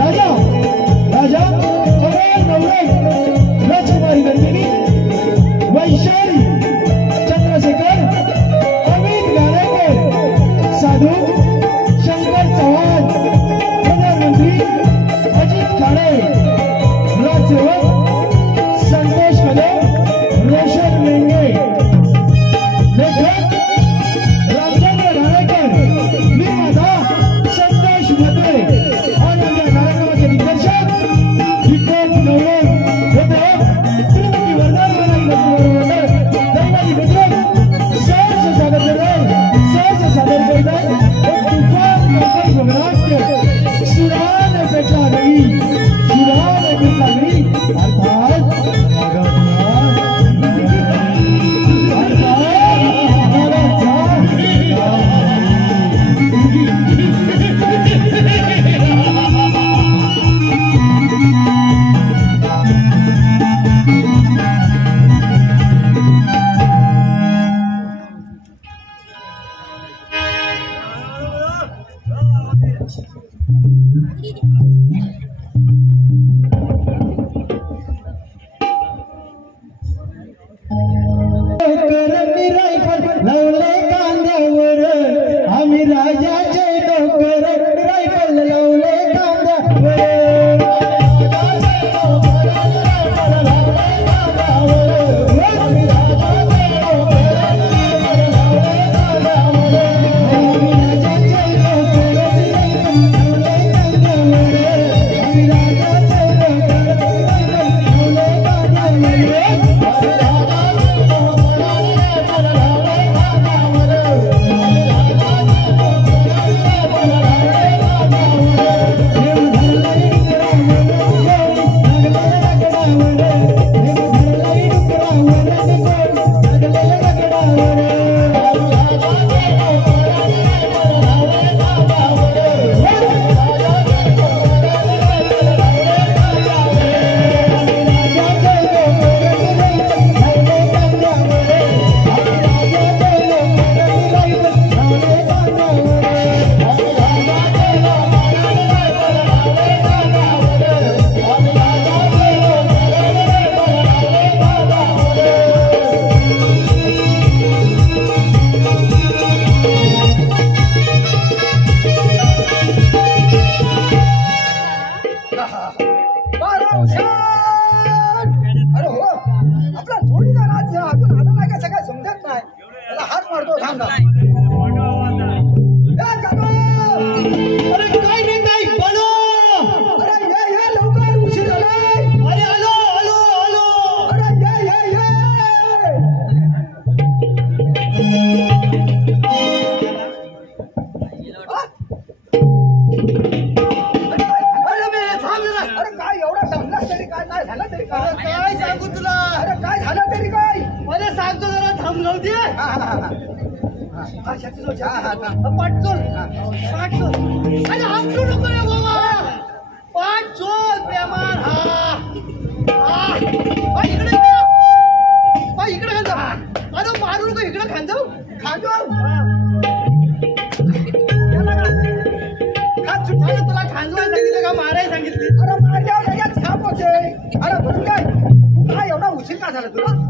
राजा राजा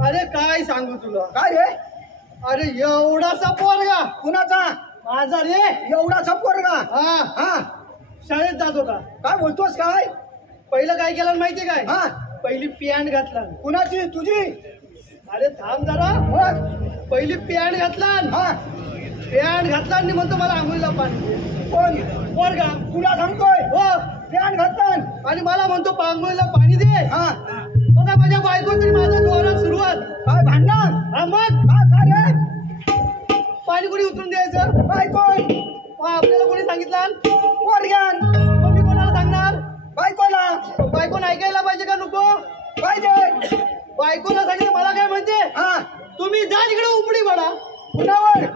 अरे काय सांगू तुला काय रे? अरे एवढासा पोरगा कुणाचा? माझा रे. एवढासा पोरगा? हा हा. शाळेत जात होता. काय बोलतोस? काय पहिलं काय केलं माहितीये काय? हा पहिली पॅन्ट घातला. कुणाची? तुझी? अरे थांब जरा. पहिली पॅन्ट घातला. हा पॅन्ट घातला आणि म्हणतो मला आंघोळीला पाणी. कोण? पोरगा. तुला सांगतोय? हो पॅन्ट घातला आणि मला म्हणतो आंघोळीला पाणी दे. हा बघा माझ्या बायकोची माझा जोरात सुरुवात. काय भांडण? हा मग काय रे? पाणी कोणी उतरून द्यायचं? बायको. आपल्याला कोणी सांगितलं? पोरग्यान. मग मी कोणाला सांगणार? बायकोला. बायकोन ऐकायला पाहिजे का नको? पाहिजे. बायकोला सांगितलं मला काय म्हणते? हा तुम्ही जा तिकडे उपडी पडा. कुणावर?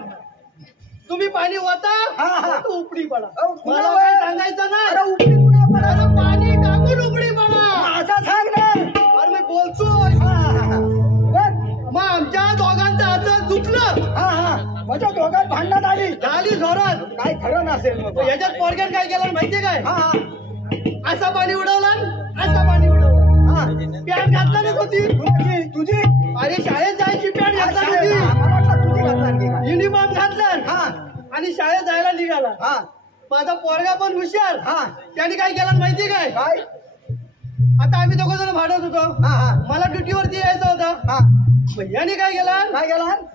तुम्ही पाणी वाता उपडी पडा. मला काय सांगायचं ना? उपडी कुणा पडा? पाणी टाकून उपडी पडा असं सांग ना. अरे मी बोलतोय. मग आमच्या दोघांचं असं चुकलं. माझ्या दोघांत भांडण झाली जोरात. काय खरं नसेल. मग याच्यात पोरग्यान काय केलं माहितीये काय? असा पाणी उडवला. असा पाणी उडवला. पॅन्ट घातला नाही होती. तुझी? अरे शाळेत जायची पॅन्ट घातला होती. युनिफॉर्म घातला आणि शाळेत जायला निघाला. माझा पोरगा पण हुशार. त्याने काय केलं माहितीये काय? आता आम्ही दोघं जण भांडत होतो. मला ड्युटीवरती यायचं होतं. याने काय केला?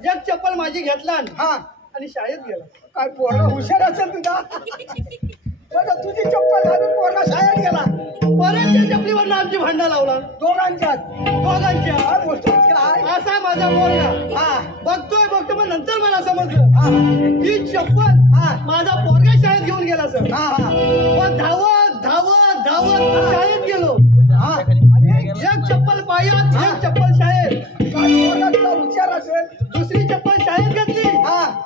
एक चप्पल माझी घेतला आणि शाळेत गेला. काय पोरगा हुशार असेल तुझा. तुझी चप्पल घालून पोरगा शाळेत गेला. परत त्या चपलीवर आमची भांडण लावला. दोघांच्या असा माझा पोरगा. बघतोय मग नंतर मला समजलं ही चप्पल माझा पोरगा शाळेत घेऊन गेला सर. पण धावत धावत धावत शाळेत गेलो. एक चप्पल पायात एक चप्पल शाळेत. हुशार असेल. दुसरी चप्पल शाळेत घातली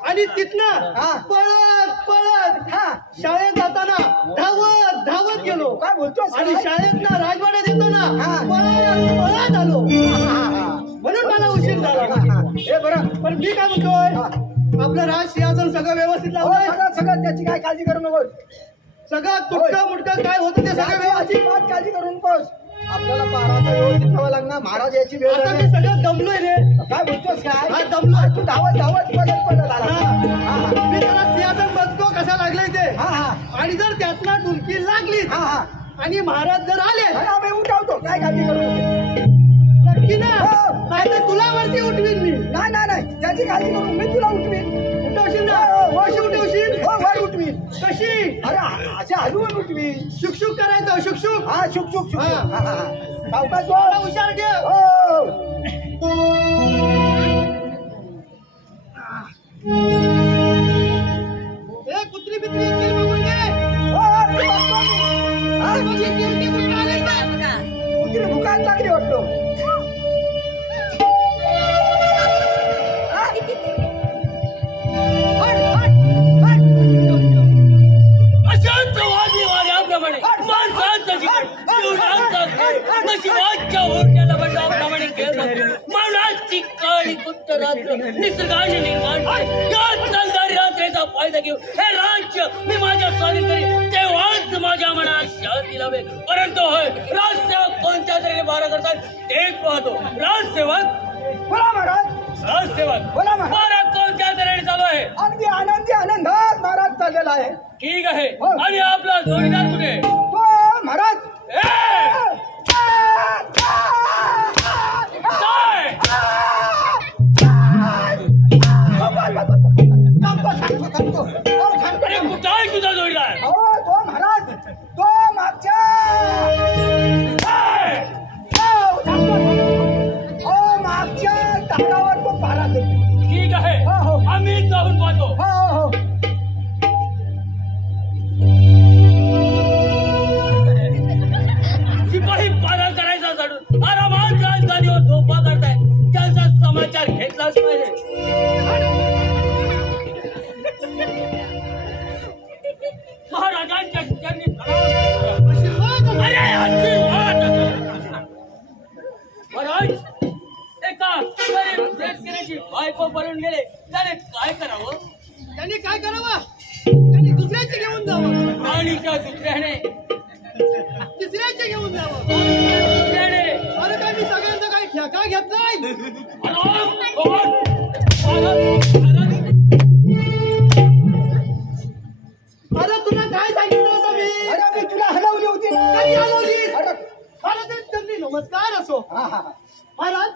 आणि तिथनं पळत पळत शाळेत जाताना धावत धावत गेलो. काय बोलतो? आणि शाळेत ना राजवाड्यात येतो ना पळत पळत आलो. म्हणून मला उशीर झाला. हे बरं. पण मी काय म्हणतोय आपलं राज सिंहासन सगळं व्यवस्थित लावलंय. सगळं त्याची काय काळजी करू नको. सगळं तुटका मुटका काय होतं ते सगळं अजिबात काळजी करून पोच. आपल्याला पाराचा व्यवस्थित ठेवा लागणार. महाराज याची वेळ मी सगळं दमलोय रे. काय बोलतोस काय? दमलोय. तू धावत धावत पडत आला. मी त्याला सिंहासन बघतो कसा लागलाय ते. आणि जर त्यातला डुलकी लागली आणि महाराज जर आले उठावतो. काय काळजी करू नक्की ना. नाही तर तुला वरती उठवीन मी. नाही नाही नाही त्याची काळजी करू. मी तुला उठवीन. उठवशील ना? कशी उठवशील? वर उठवीन. कशी? अरे अशा हलवून उठवीन. शुकशुक करायचं. शुकशुक. हा शुकशुक. सावकाश थोडा हुशार ठेव. ए कुत्री बित्री येतील बघून घे. कुत्री भुकायला लागली वाटतो. मनाची काळी कुट्ट रात्र निसर्गाने निर्माण रात्रीचा फायदा घेऊ हे राज्य मी माझ्या स्वाधीन करीन तेव्हाच माझ्या मनात शांती लावेल. परंतु होय राजसेवक कोणत्या तऱ्हेने बारा करतात तेच पाहतो. राजसेवक बोला महाराज. राजसेवक बारा कोणत्या तऱ्हेने चालू आहे? अगदी आनंदी आनंदात महाराज चाललेला आहे. ठीक आहे. आणि आपला जोडीदार कुठे? तो महाराज अरे कुठं आहे तुझा जोडीदार? तो महाराज तो मागच्या मागच्या ताडावर तो पहारा देतो. ठीक आहे. आम्ही जाऊन पाहतो. शिपाई पारा करायचा सोडून आरामात राजधानीवर झोपा करताय. त्याचा समाचार घेतलाच पाहिजे. महाराजांच्या त्यांनी महाराज एका गरीब शेतकऱ्याची बायको पळून गेले. त्याने काय करावं? त्यांनी काय करावं? त्यांनी दुसऱ्याचे घेऊन जावं. आणि त्या दुसऱ्याने तिसऱ्याचे घेऊन जावं. दुसऱ्याने अरे काय मी सगळ्यांचा काही ठेका घेतलाय? अरे तुला काय सांगितलं होतं मी? अरे मी तुला हलवली होती ना. कधी हलवली? अरे नमस्कार असो. महाराज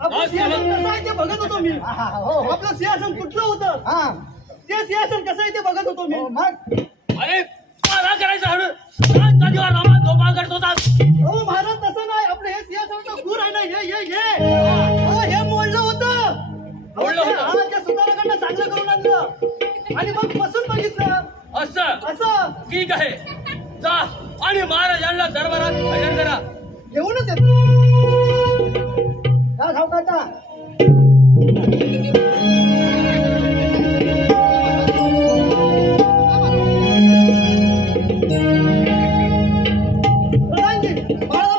आपलं सिंहासन कसं आहे ते बघत होतो मी. आपलं सिंहासन कुठलं होतं ते सिंहासन कसं आहे ते बघत होतो मी. अरे पारा करायचा हळूहळू रामात झोपा करत होता. हो महाराज तसं नाही. आपलं हे सिंहासनाचं खूर आहे ना हे मोडलं होतं. त्या सुताराकडनं चांगलं करून आणलं आणि मग बसून बघितलं. असं ठीक आहे. जा आणि महाराजांना दरबारात हजर करा. येऊनच येतो. सावकाचा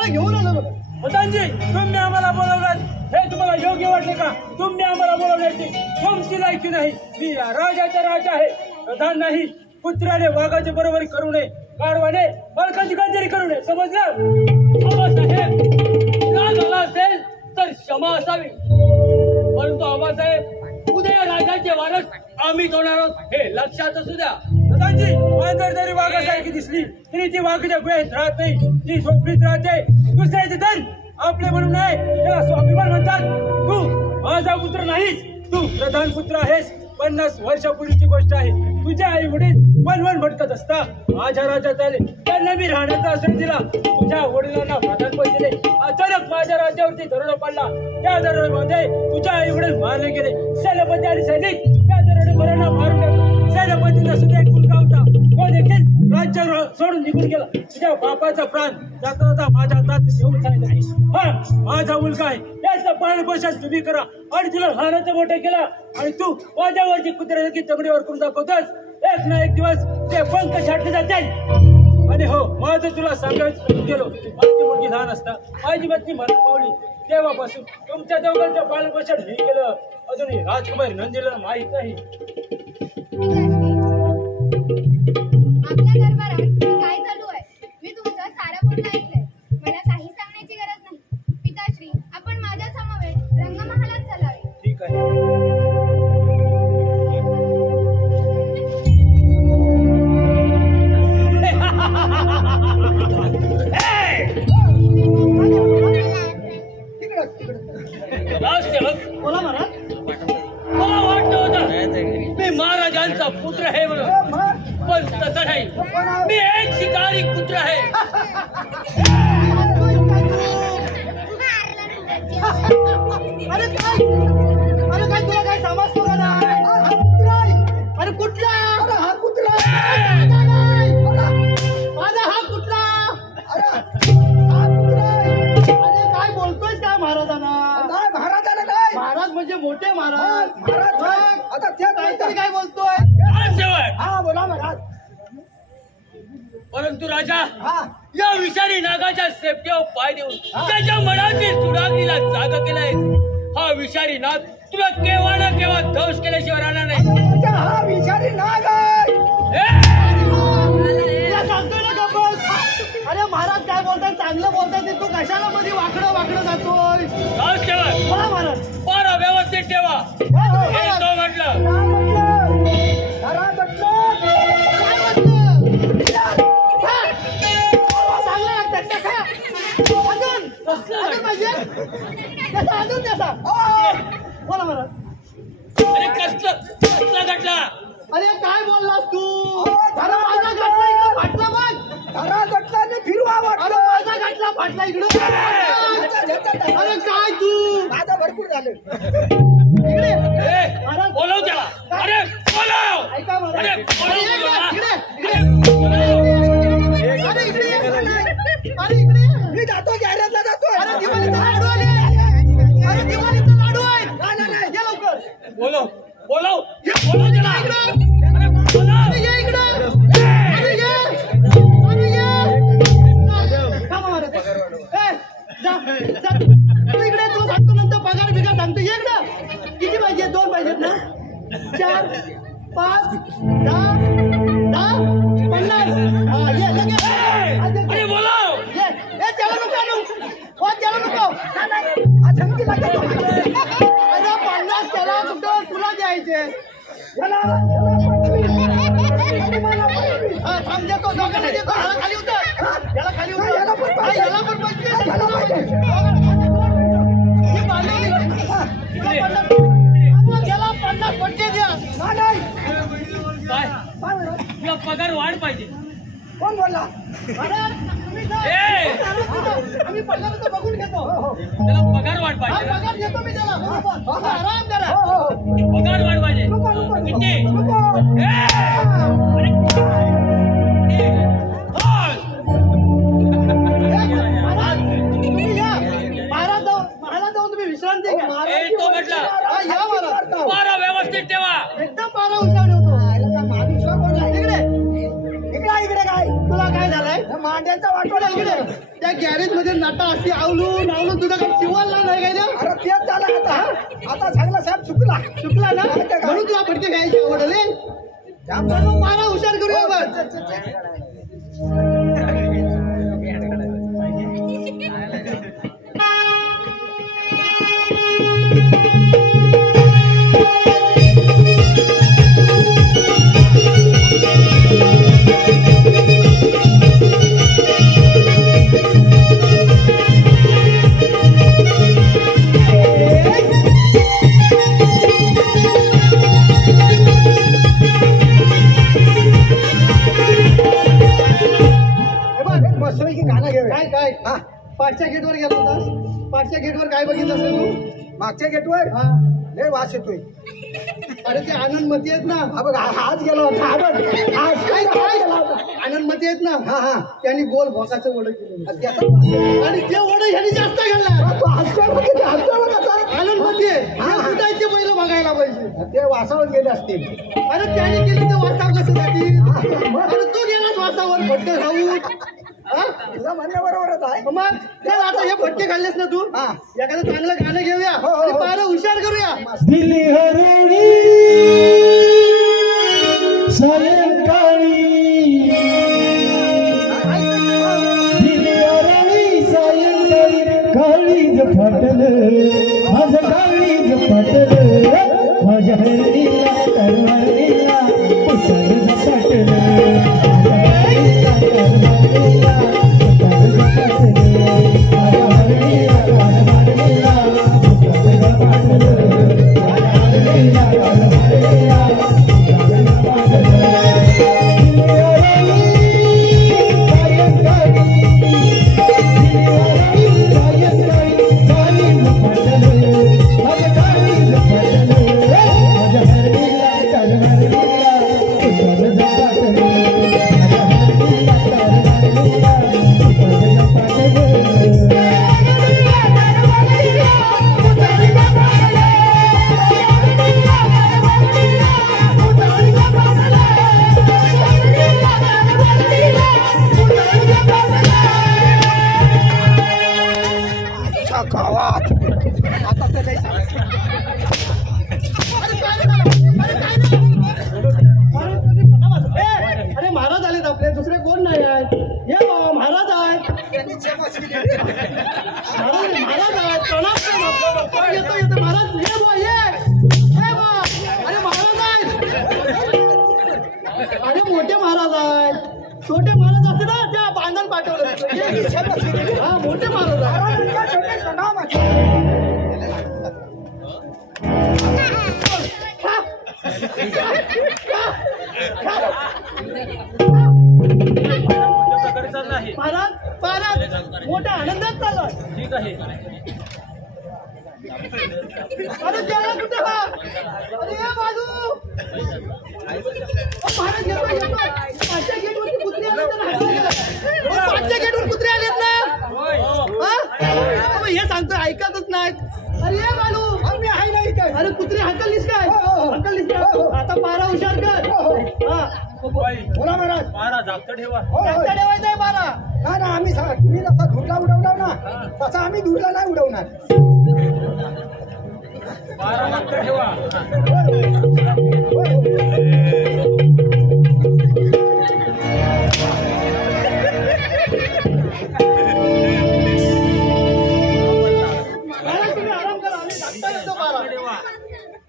घेऊन आलो. प्रधानजी तुम्ही आम्हाला बोलवलात हे तुम्हाला योग्य वाटले का? तुम्ही आम्हाला बोलवण्याची तुमची लायकी नाही. मी राजाचा राजा आहे, प्रधान नाही. कुत्र्याने वाघाची बरोबरी करू नये, गाढवाने बालकाची गंजरी करू नये. समजलं? आबासाहेब राग आला असेल तर क्षमा असावी. परंतु आबासाहेब उद्या राजाचे वारस आम्हीच होणार आहोत हे लक्षात असू द्या. प्रधानजी मांजर जरी वाघासारखी दिसली तरी ती वाघाच्या गुहेत राहत नाही, ती झोपडीत राहते. दुसऱ्याचे धन आपले म्हणून नाही त्याला स्वाभिमान म्हणतात. तू माझा पुत्र नाहीस, तू प्रधान पुत्र आहेस. 50 वर्षापूर्वीची गोष्ट आहे. तुझे आई वडील वनवन भटकत असता माझ्या राज्यात आले. त्यांना मी राहण्याचा आश्रय दिला. तुझ्या वडिलांना प्रधानपद दिले. अचानक माझ्या राज्यावरती दरोडा पडला. त्या दरोड्यामध्ये तुझ्या आई वडील मारले गेले. सेनापती आणि सैनिक त्या दरोडेखोरांना मारून टाकले. सेनापतीचा सुद्धा एक मुलगा होता, तो देखील राज्य सोडून निघून गेला. तुझ्या बापाचा प्राण जाता माझ्या हातात घेऊन जायला नाही. हा माझा मुलगा आहे, याचं पालन पोषण तुम्ही करा. आणि तुला लहानाचं मोठं केला आणि तू माझ्यावरची कुत्र्याची तगडीवर करून दाखवतोस. एक ना एक दिवस ते पंख छाटले जातील. आणि हो माझं तुला सांगायचं गेलो, माझी मुलगी लहान असता माझी पत्नी मरण पावली. तेव्हापासून तुमच्या दोघांचं पालन पोषण हे केलं. अजूनही राजकुमारी नंदीला माहीत नाही. नाही, मी एक शिकारी कुत्रा आहे. अरे काय तुला काय समजतो का ना? अरे कुठला? अरे हा कुत्रा माझा हा कुठला? अरे हा कुत्रा. अरे काय बोलतोयस काय महाराजांना? नाही महाराजांना नाही, महाराज म्हणजे मोठे महाराज. महाराज आता त्या काहीतरी काय बोलतोय? हा बोला महाराज. परंतु राजा, या विषारी नागाच्या सेपट्यावर पाय देऊन त्याच्या मनातील सुडाग्नीला जागा केलाय. हा विषारी नाग तुला केव्हा ना केव्हा दंश केल्याशिवाय राहणार नाही. हा विषारी नाग आहे. सांगतोय ना गप्पस. अरे महाराज काय बोलताय? चांगलं बोलताय ते तू कशाला मध्ये वाकडं जातोय? बोला महाराज. बरं व्यवस्थित ठेवा. तो म्हटलं अजून त्याचा बोला महाराज. अरे कसला घटला? अरे काय बोललास तू? अरे माझा घटला इकडे फाटला बघ. अरे घटला फिरवा वाटलं. माझा घटला फाटला इकडे. अरे काय तू? माझा भरपूर झालं इकडे. बोलव त्याला. अरे बोलव. ऐका महाराज. अरे अरे इकडे मी जातो, गॅरेजला जातो. अरे दिवाळीचा लाडू आले. अरे दिवाळीचा लाडू आहे. नाही ये लवकर. बोलव त्याला. अरे बोलव. ये इकडे. अरे ये. थांबा महाराज. जा तू इकडे. तू सांगतो नंतर पगार बिगार सांगतो. ये इकडे. किती पाहिजे? 2 पाहिजेत ना? 4 5 10 50. हा ये लगेच. अरे बोलव. ये त्याला नको. अरे 50 त्याला कुठं तुला द्यायचे. थांब देतो. दोघांना देतो. याला खाली उतर. याला पण 25. याला 50 पटके द्या. काय तुला पगार वाढ पाहिजे. कोण बोलला? आम्ही पगार बघून घेतो. त्याला पगार वाढ पाहिजे. पगार देतो मी त्याला. आराम करा. पगार वाढ पाहिजे. किती? महाराज जाऊन तुम्ही विश्रांती घ्या. तो म्हटलं या महाराज. पारा व्यवस्थित ठेवा. एकदम पारा हुशार होतो. इकडे काय तुला काय झालंय? मांड्यांचा वाटोळा इकडे. त्या गॅरेज मध्ये नाटा अशी आवलून तुझा काही चिवलला नाही काय? अरे तेच झालं. आता चांगला साहेब चुकला ना म्हणून तुला फटके घ्यायचे आवडले. पारा हुशार करूया बघ. काय पाठच्या गेटवर गेला होतास? पाठच्या गेटवर काय बघितलं असेल तू? मागच्या गेटवर लय वास येतोय. अरे ते आनंदमती आहेत ना? आज गेला होता. आनंदमती आहेत ना? त्यांनी गोल भोकाचं वड केलं आणि ते वड ह्यानी जास्त घालला. आनंदमती आहे ते पहिलं बघायला पाहिजे. ते वासावर गेले असतील. अरे त्याने केले ते वासावर कसं जातील? अरे तू गेलाच वासावर फटके खाऊ. तुला म्हणण्या बरोबरच आहे. मग चल आता हे फटके खाल्लेस ना तू, एखादं चांगलं गाणं घेऊया आणि पारं हुशार करूया. दिली हरणी सायंकाळी, दिली हरणी सायंकाळी, काळीज फाटलं माझं काळीज फाटलं, माझ्या हरणीला तरवणीला उतर झपाटलं. महाराज आहेत, प्रणाम कर. येतो येतो महाराज. ये बा ये बा. अरे महाराज आहेत. अरे मोठे महाराज आहेत. छोटे महाराज असते ना त्या बांधण पाठवलं. हा मोठे महाराज आहेत. महाराज महाराज मोठ्या आनंदात चालू आहे. ठीक आहे. अरे जेवढा कुठे हा. अरे या बाजू. महाराज येतो येतो. पाचच्या गेटवरती कुत्रे आले तर पाचच्या गेटवर कुत्रे आलेत ना. हे सांगतो ऐकतच नाही. अरे ये बालू. मी आहे नाही काय. अरे कुत्रे हकललीस काय. हकललीस काय. आता पारा हुशार कर. हा बोला महाराज. पारा जागत ठेवा. जागता ठेवायचा आहे पारा. ना ना आम्ही तुम्ही जसा धुरला उडवणार ना तसा आम्ही धुरला नाही उडवणार. पारा जागत ठेवा.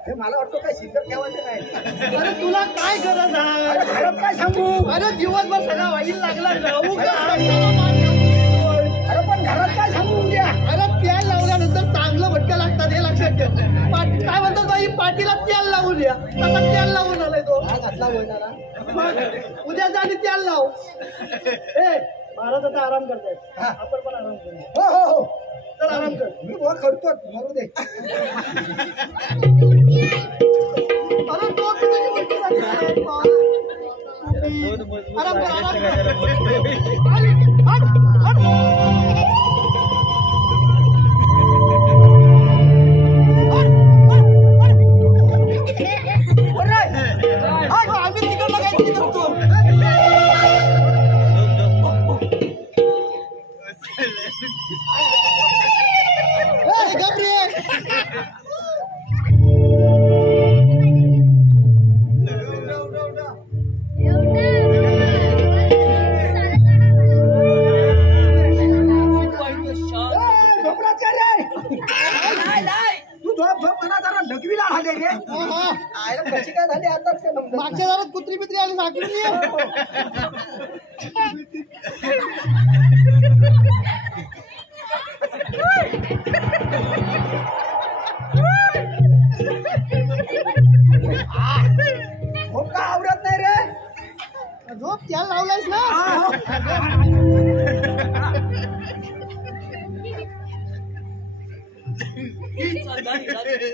हे मला वाटतं काय शिल्लक ठेवायचं नाही. अरे तुला काय गरज आहे. घरात काय सांगू. अरे दिवसभर सगळा वाईल लागला जाऊ का. अरे पण घरात काय सांगू उद्या. अरे तेल लावल्यानंतर चांगलं भटका लागतात हे लक्षात ठेव. काय म्हणतात बाई पाटीला तेल लावून या. तसा तेल लावून आलाय तो. घातला बोलणारा उद्या जा आणि तेल लाव. ए महाराज आता आराम करतायत. आपण पण आराम करू. हो हो हो चल आराम कर. मी बुवा करतो मरू दे. अरे तो किती मोठी झाली आहे. आराम कर आराम कर. हट, हट, हट. आम्ही तिकडनं काहीतरी करतो. गबरे तू झोप झोप म्हणा जरा लघवीला आले रे. कशी काय झाली आताच काय मागच्या दारात कुत्री बित्री आली साखळून ये. झोप का आवडत नाही रे. झोप त्याला लावलायस ना. हीच अंधारी रात्र.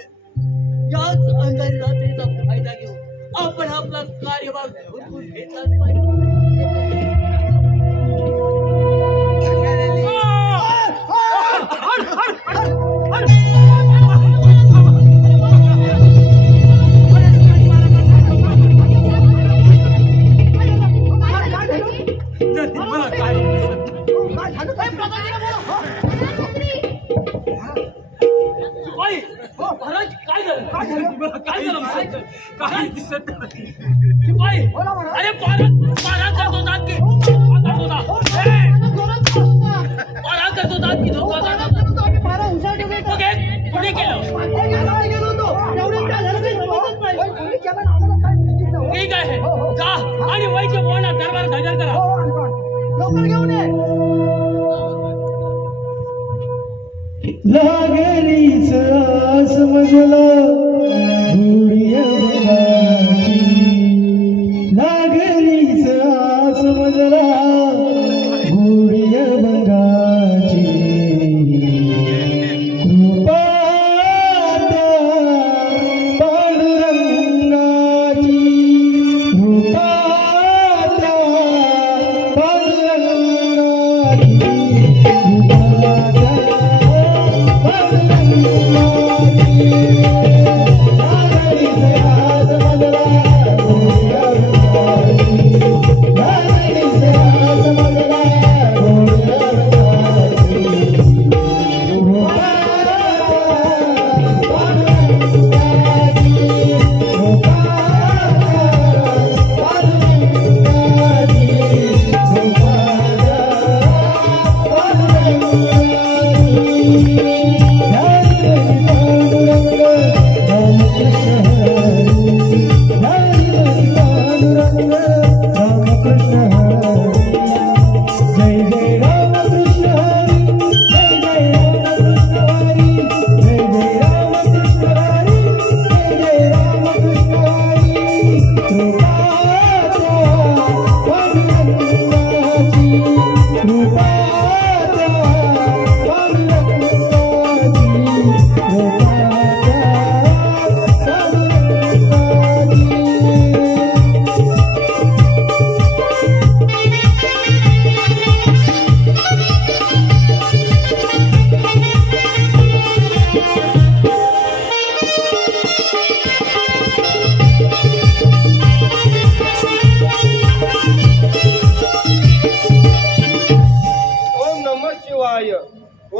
याच अंधारी रात्रीचा फायदा घेऊन आपण आपला कार्यभाग हुडकून घेतलाच पाहिजे. मला काय महाराज काय झालं. काय झालं काय दिसत नाही. अरे पारा करत होतात की पारा करत होतात की धोका करत होतात. पारा हुशार ठेवले. मग हे कोणी केलं. गेलो होतो एवढं काय झालं काही समजत नाही. ठीक आहे जा आणि वैद्य बोलणार दरबारात हजर करा. लवकर घेऊन ये. लागलीच आस मजला गुडिया बंगाची. लागलीच आस मजला गुडिया बंगाची. कृपाता पांडुरंगाची. कृपाता पांडुरंगाची. कृपाता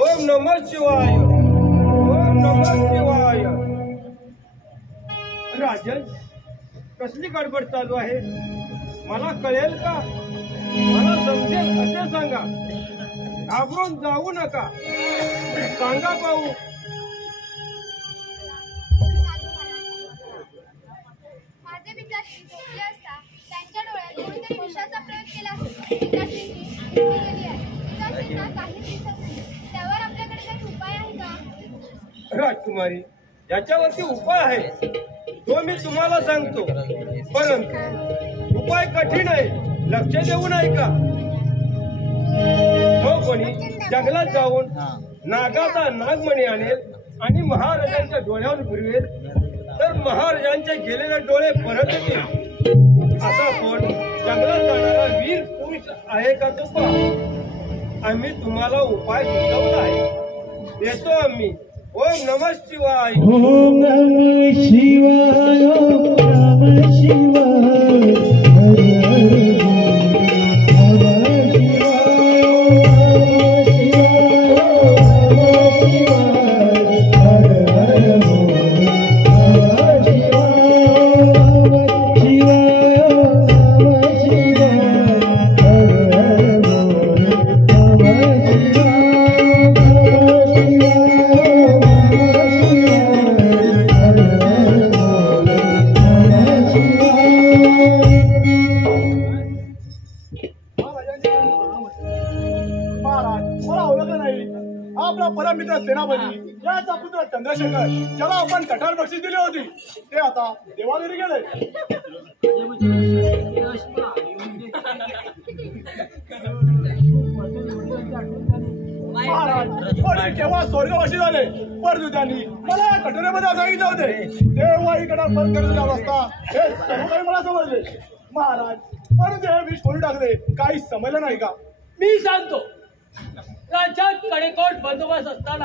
ओम नमः शिवाय, ओम नमः शिवाय. राजन, कसली गडबड चालू आहे? मला कळेल का? मला समजेल असे सांगा. घाबरून जाऊ नका, सांगा पाहू. माझे पिताश्री झोपले असता त्यांच्या डोळ्यात कोणीतरी विषाचा प्रयोग केला असता. पिताश्रींची मृत्यू गेली आहे. पिताश्रींना काहीच दिसत नाही. त्यावर आपल्याकडे काही उपाय आहे का? राजकुमारी, याच्यावरती उपाय आहे, तो मी तुम्हाला सांगतो. परंतु उपाय कठीण आहे, लक्ष देऊ नाही का? जो कोणी जंगलात जाऊन नागाचा नागमणी आणेल आणि महाराजांच्या डोळ्यावर फिरवेल तर महाराजांचे गेलेले डोळे परत येतील. असा कोण जंगलात जाणारा वीर पुरुष आहे का तो पहा. आम्ही तुम्हाला उपाय सुचवला आहे, येतो आम्ही. ओम नमः शिवाय. ओम नमः शिवाय, ओम नमः शिवाय. हर हर नमः शिवाय, ओम नमः शिवाय. हर हर नमः शिवाय, शिवाय, नमः शिवाय. हर हर नमः महाराज, मला ओळखलं नाही. हा आपला परममित्र सेनापती, याचा पुत्र चंद्रशेखर, ज्याला आपण कठार बक्षीस दिली होती, ते आता देवाघरी गेले. महाराज, पण केव्हा स्वर्गवासी झाले, परंतु त्यांनी मला या कटोऱ्यामध्ये सांगितले होते. देवाई कटार बंद करण्याची अवस्था हे सर्व काही मला समजले. महाराज, परंतु हे विष खोली टाकले, काही समजलं नाही का? मी सांगतो. राज्यात कडेकोट बंदोबस्त असताना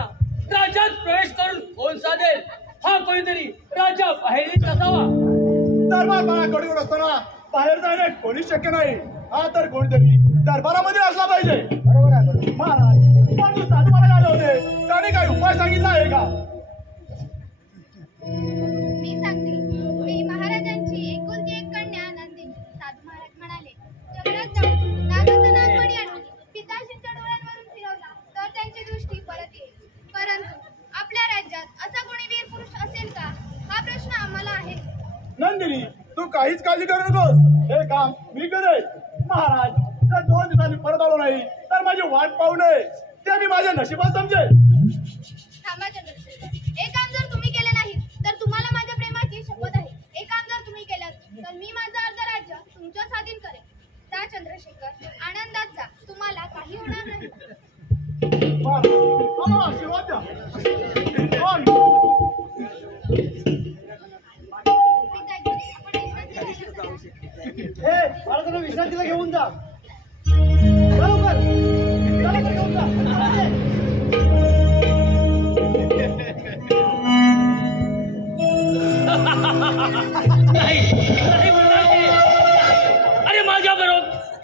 राज्यात प्रवेश करून कोण साधेल? हा कोणीतरी राजा बाहेरीच असावा. दरबार बाळा कडून असताना बाहेर जाणे कोणीच शक्य नाही. हा तर कोणीतरी दरबारामध्ये असला पाहिजे. बरोबर आहे महाराज. पण तू साधूमाला आले होते, त्याने काही उपाय सांगितला आहे का? मी सांगते. मी महाराजांची एकुलती एक कन्या नंदिनी. साधू महाराज म्हणाले, जंगलात जाऊन नागाचा नागमणी आणून पिताश्रींच्या डोळ्यांवरून फिरवला तर त्यांची दृष्टी परत येईल. परंतु आपल्या राज्यात असा कोणी वीर पुरुष असेल का, हा प्रश्न आम्हाला आहे. नंदिनी, तू काहीच काळजी करू नकोस. हे काम मी करेन. महाराज, जर 2 दिवसांनी परत आलो नाही तर माझी वाट पाहू नये, ते मी माझ्या नशिबात समजेल. थांबा चंद्रशेखर. हे काम जर तुम्ही केले नाही तर तुम्हाला माझ्या प्रेमाची शपथ आहे. हे काम जर तुम्ही केलं तर मी माझं अर्ध राज्य तुमच्या स्वाधीन करेन. जा चंद्रशेखर, आनंदात जा. तुम्हाला काही होणार नाही. महाराज, आम्हाला आशीर्वाद द्या. पण पिताजी, आपण विश्रांती घ्यायला जा. हे महाराजांना विश्रांतीला घेऊन जा. बरोबर, चला घेऊन जा. नाही नाही म्हणाले. अरे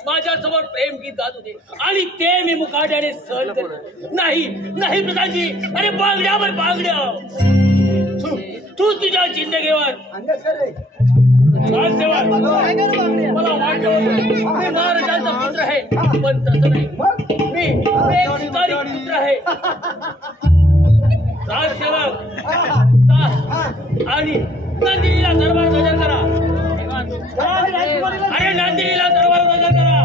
माझ्यासमोर प्रेम गीत गात होते आणि ते मी मुकाट्याने सहन करत नाही. नाही प्रधानजी, अरे बांगड्यावर बांगड्या. तू तुझ्या जिंदगीवर मला वाटलं मी महाराजांचा पुत्र आहे, पण तसं नाही. मी एक शिकारी पुत्र आहे. राजसेवक आणि नंदिनीला दरबार हजर करा. अरे नंदिनीला दरबार हजर करा.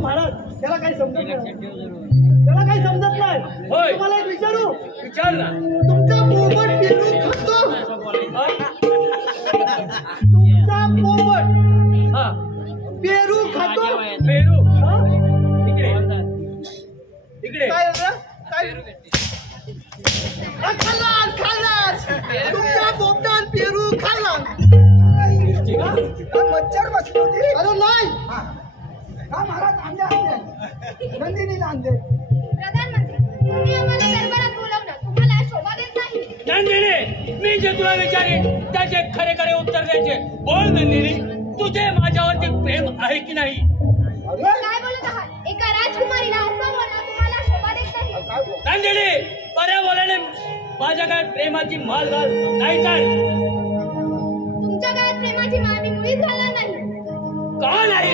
महाराज, त्याला काही समजत नाही. त्याला काही समजत नाही. होय. तुम्हाला एक विचारू? विचार ना. तुमचा पोपट पेरू खातो. तुमचा पोपट हा, पेरू खातो. पेरू. इकडे काय झालं? काय? खाल्ला खाल्ला. तुमच्या पोपटात पेरू खाल्ला. मच्छर बसली होती. अरे नाही. हा महाराज, आणले नंदिनीला आणले. प्रधानमंत्री, तुम्ही आम्हाला दरबारात बोलावलं, तुम्हाला शोभा देत नाही. नंदिनी, मी जे तुला विचारेन त्याचे खरे खरे उत्तर द्यायचे. बोल नंदिनी, तुझे माझ्यावरती प्रेम आहे की नाही? काय बोलत आहात? एका राजकुमारीला असं बोलणं तुम्हाला शोभा देत नाही. नंदिनी बऱ्या बोलाने माझ्या काय प्रेमाची माल घाल नाही काय तुमच्या गळ्यात प्रेमाची माळ मी मुळीच घालणार नाही. का नाही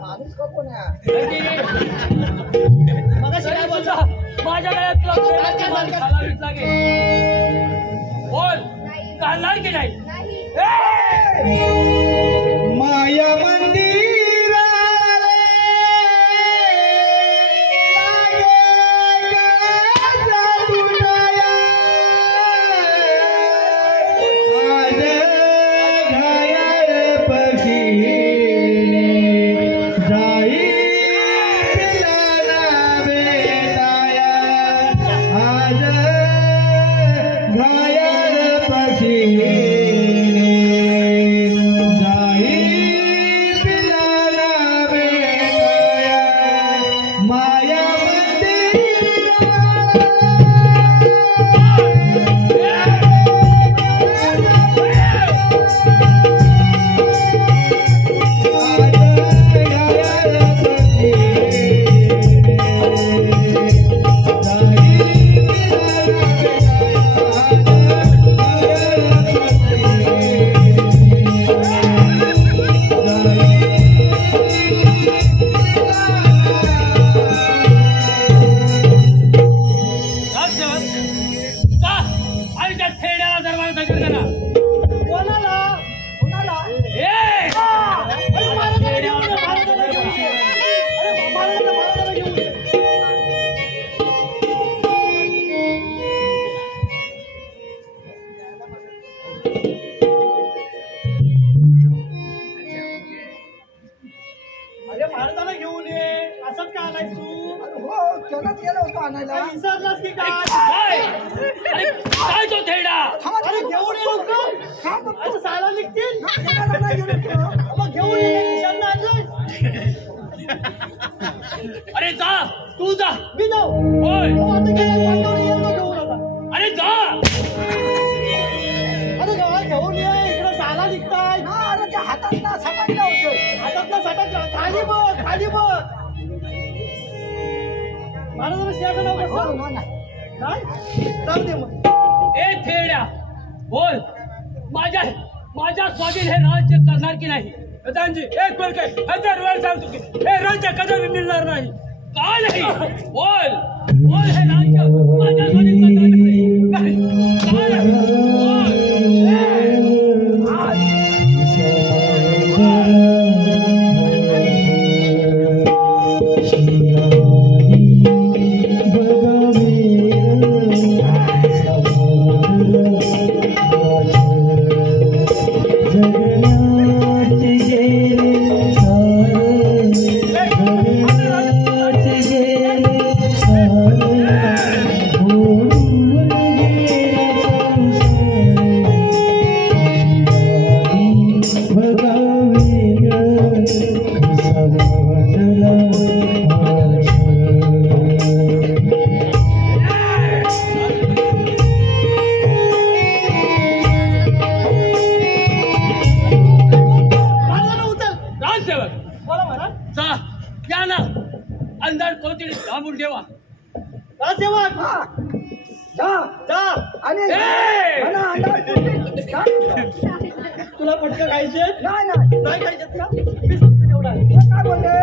माणूस का कोण आहे? मगाशी काय बोलला माझ्या गळ्यात तुला प्रेमाची माल घालावीच लागेल. बोल घालणार की नाही? नाही. माया मंदिरा अरे महाराजाला घेऊन ये. असंच का आलाय तू? हो केव्हाच गेलो होतो आणायला. विसरलास की काय? काय अरे काय तो थेडा अरे घेऊन ये लवकर. आता साला निघतील. कोणाला नाही गेलो तो. मग घेऊन ये. किशातनं आणलंय. अरे जा तू जा मी जाऊ. होय हो, आता गेला पाठवून येईल तो घेऊन आता. अरे जा अरे घेऊन ये. इकडे साला निघताय. हा, अरे त्या हातातला सटकलं होतं. हातातला सटकला. खाली बघ. खाली बघ. महाराजांना शियाचं नाव हो, कसं? नाही. काय? जाऊ दे मग. ए थेड्या बोल माझ्या स्वाधीन हे राज्य करणार की नाही? प्रधानजी एक बोल काय 1000 वेळ सांगतो की हे राज्य कधी मिळणार नाही. का नाही बोल बोल हे राज्य माझ्या स्वाधीन करणार की नाही? का नाही बोल बोला महाराज. जा या ना अंधार कोथळीत थांबून ठेवा. राजसेवक. हा. जा. जा. आणि ए! हा ना, अंदाज. जा. तुला पटकं खायचे? नाही नाही. नाही खायचेत का? मी सांगतो तेवढा. हे काय बोलले?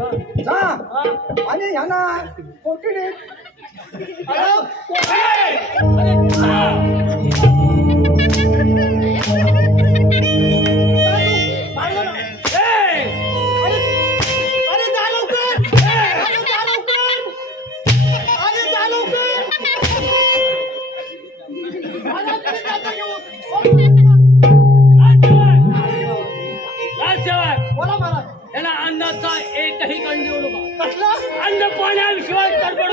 हा. जा. हा. आणि ह्या ना कोटीने अरे, अरे जा मारलं ना. ए! अरे जा लवकर. अरे जा लवकर. अरे जा लवकर. महाराज, तुम्ही जाता घेऊन. राजसेवक बोला महाराज. याला अन्नाचा एकही कण देऊ नका. कसला? अन्न पाण्याशिवाय तरफडू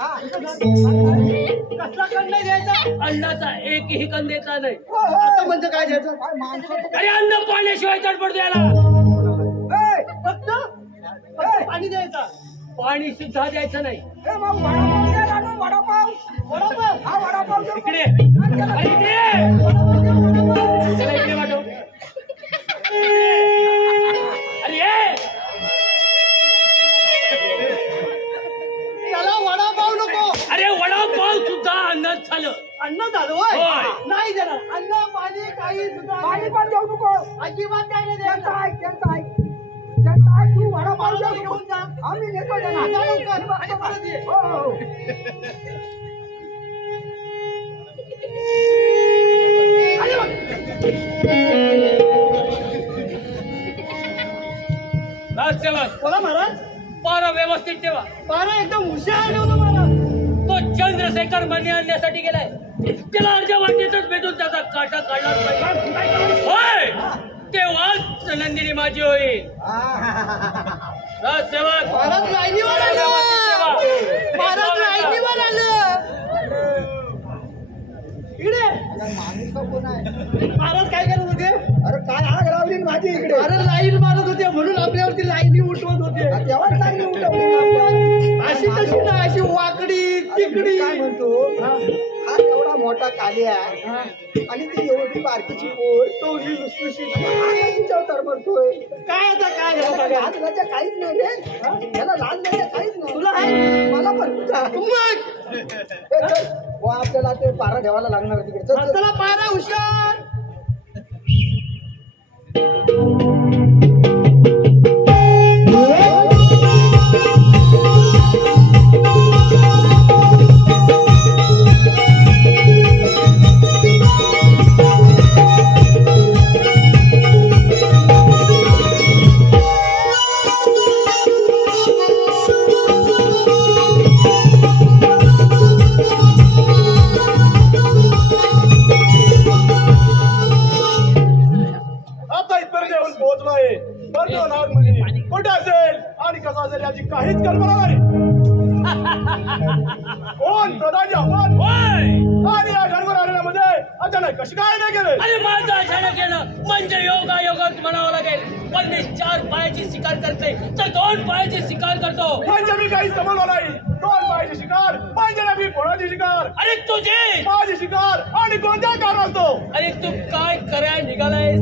हा, इथं जा. कसला कण नाही द्यायचा? अन्नाचा एकही कण देता नाही. हो, हो. आता म्हणजे काय द्यायचं? काय माणसं अरे अन्न पाण्याशिवाय तडपडतो याला. ए, फक्त पाणी द्यायचा. पाणी सुद्धा द्यायचं नाही. ए, मग वडापाव द्या ना, वडापाव. बरोबर. हा, वडापाव देऊ. इकडे अरे इकडे त्याला इकडे पाठव. काही सुद्धा पाणी पण देऊ नको. अजिबात काही नाही त्यांचं द्यायचं. ऐक, त्यांचं ऐक. त्यांचं ऐक, तू वडापाव मला देऊ घेऊन नको. जा. आम्ही नेतो त्यांना. जा लवकर. आणि परत ये. हो, हो. राजसेवक बोला महाराज. पारा व्यवस्थित ठेवा. पारा एकदम हुशार ठेवलं मला. तो चंद्रशेखर मणी आणण्यासाठी गेलाय. त्याला अर्ध्या वाटेतच भेटून त्याचा काटा काढणार पाहिजे. होय तेव्हाच नंदिनी माझी होईल. राजसेवक महाराज लाईनीवर आलं. महाराज लाईनीवर आलं. इकडे माणूस का कोण आहे? महाराज काय करत होते? अरे काय आग लावली ना माझी इकडे. अरे लाईन मारत होते म्हणून आपल्यावरती लाईनी उठवत होते. तेव्हाच लागली उठवली ना आपण. अशी कशी ना अशी वाकडी तिकडी. मी काय म्हणतो, हा एवढा मोठा कालिया आणि ती एवढी बारकीची पोर तोंडली लुसलुशीत. तर म्हणतोय काय आता काय झालं याला बघा. लाज लज्जा काहीच नाही रे. याला लाज लज्जा काहीच नाही. तुला आहे? मला पण तुझा. मग ए, चल. वा, आपल्याला ते पारा ठेवायला लागणार आहे तिकडे. चल, चल. चला पारा हुशार. आता इथपर्यंत येऊन पोहोचलोय. पण तो नागमणी कुठे असेल आणि कसा असेल याची काहीच कल्पना नाही. कोण प्रधान आपण होय आणि या घरवर आलेल्यामध्ये अचानक कशी काय नाही गेले? अरे माझं अचानक केलं म्हणजे योगायोगच म्हणावं लागेल. पण मी 4 पायाची शिकार करते तर 2 पायाची शिकार करतो. म्हणजे मी काही समजलो नाही. 2 पायाची शिकार म्हणजे मी कोणाची शिकार? अरे तुझी. माझी शिकार आणि कोणत्या कारणास्तव? अरे तू काय करायला निघालायस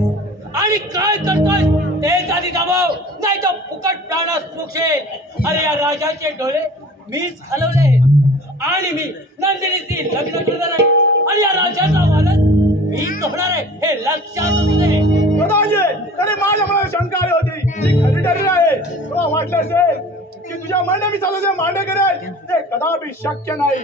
आणि काय करतोय तेच आधी दाबाव, नाही तर फुकट प्राणास मोक्षेल. अरे या राजाचे डोळे मीच हलवले आणि मी नंदिनीची लग्न करणार आहे आणि या राजाचा वालच मीच होणार आहे हे लक्षात असू दे. प्रधानजी, तरी माझ्या मनात शंका आली होती. ती खरी ठरली आहे. तुला वाटलं असेल की तुझ्या मांडे मी चालू मांडे करेल ते कदापि शक्य नाही.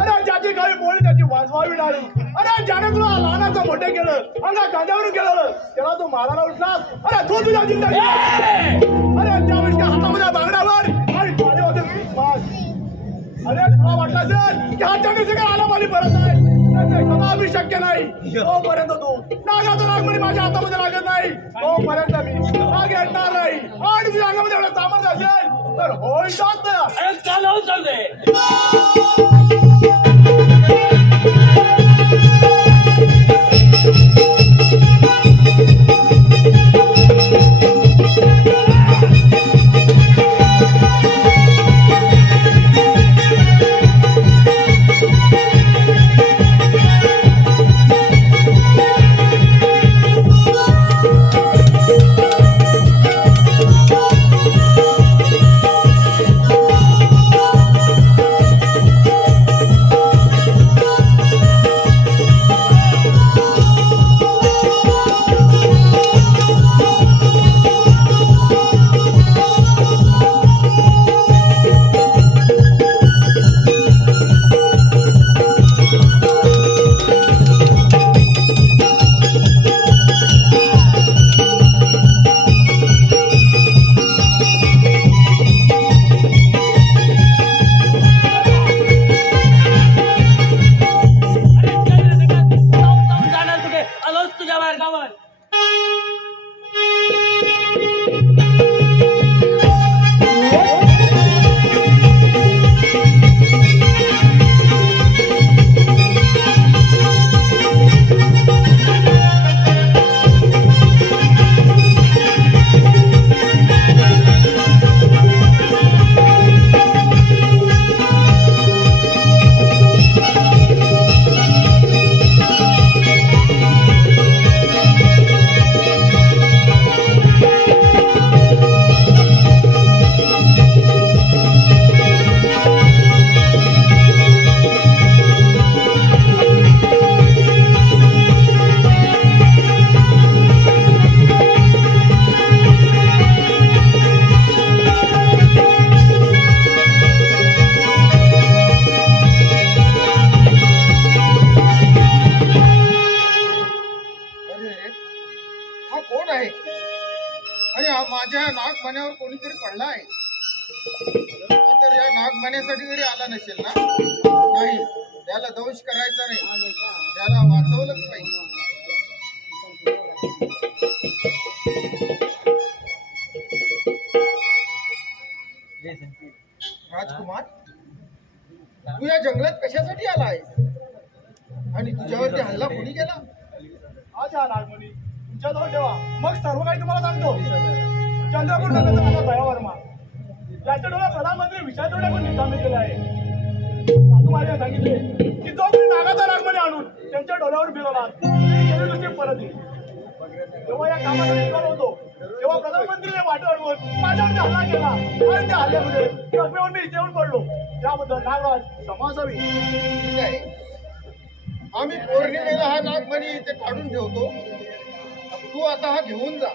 अरे ज्याची काही बोली त्याची वाजवावी नाही. अरे ज्याने तुला लहानाचं मोठे केलं अंगा कांद्यावरून केलं त्याला तू मारायला उठलास. अरे तू तुझ्या जिंदगी अरे त्यावेळेस त्या हातामध्ये बागडावर आणि पाणी होते पाच. अरे तुला वाटलं असेल की हा चंद्रशेखर आला माझी परत आहे ते कदापि शक्य नाही. तोपर्यंत तू नागाचा नागमणी माझ्या हातामध्ये लागत नाही तोपर्यंत मी नाग येणार नाही. आणि तुझ्या अंगामध्ये एवढं सामर्थ्य असेल तर होईल जास्त. अरे चालव जाऊ दे. कोण आहे आणि माझ्या नागमण्यावर कोणीतरी पडला आहे. तर या नागमण्यासाठी जरी आला नसेल ना, नाही त्याला दंश करायचा नाही, त्याला वाचवलंच पाहिजे. राजकुमार, तू या जंगलात कशासाठी आला आहे आणि तुझ्यावरती हल्ला कोणी केला? अच्छा नागमणी, तुमच्याजवळ ठेवा, मग सर्व काही तुम्हाला सांगतो. चंद्रपूर नगरचा माझा दयावर्मा, त्याच्या डोळ्यात प्रधानमंत्री विचार डोळ्याकडून निकामी केले आहे. साधू महाराज सांगितले की जो कोणी नागाचा नागमणी आणून त्यांच्या डोळ्यावर फिरवला गेले तुझे परत येईल. जेव्हा या कामाला निकाल होतो तेव्हा प्रधानमंत्रीने वाटेवर माझ्यावरती हल्ला केला आणि त्या हल्ल्यामध्ये जखमीवर मी इथे येऊन पडलो. त्याबद्दल नागराज क्षमा असावी. ठीक आहे, आम्ही पौर्णिमेला हा नागमणी इथे काढून ठेवतो. तू आता हा घेऊन जा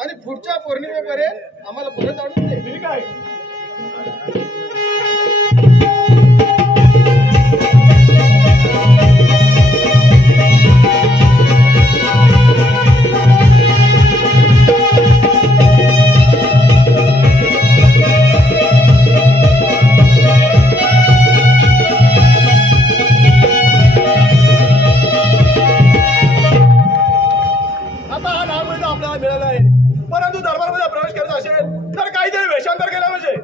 आणि पुढच्या पौर्णिमेपर्यंत आम्हाला परत आणून दे. ठीक आहे. परंतु दरबारमध्ये प्रवेश करायचा असेल तर काहीतरी वेषांतर केलं म्हणजे.